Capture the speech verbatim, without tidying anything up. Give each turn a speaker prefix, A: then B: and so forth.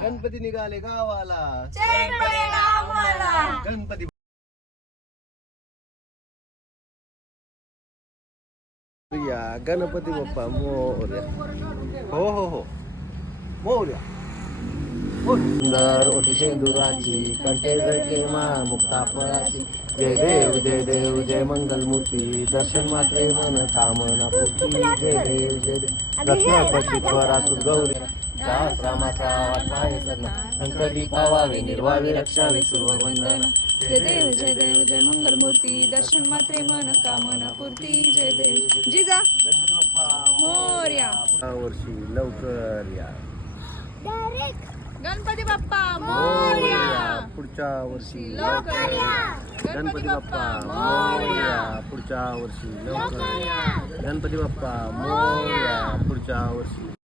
A: गणपती निघाले गावाला,
B: चैन पडेना आम्हाला.
A: गणपती या गणपती बाप्पा मोरया. हो हो हो मोरया. सुंदर ओटी शेंदुराची कंठे जळके मा मुक्ता फळाची. जय देव जय देव जय मंगल मूर्ती, दर्शन मात्रे मन कामना पूर्ती. जय देव जय देव लक्ष्मणपती परातुर गौरी, दास रामाचा वाटवाय सरणा. संकटी पावावे निर्वावे रक्षावे सुरवंदना.
B: जय देव जय देव जय मंगल मूर्ती, दर्शन मात्रे मन कामना पूर्ती. जय देव जिजा मोरया.
A: वर्षी लवकर या,
B: गणपती बाप्पा मोरया.
A: पुढच्या वर्षी
B: लवकर या.
A: गणपती बाप्पा मोरया. पुढच्या वर्षी लवकर या. गणपती बाप्पा मोरया. पुढच्या वर्षी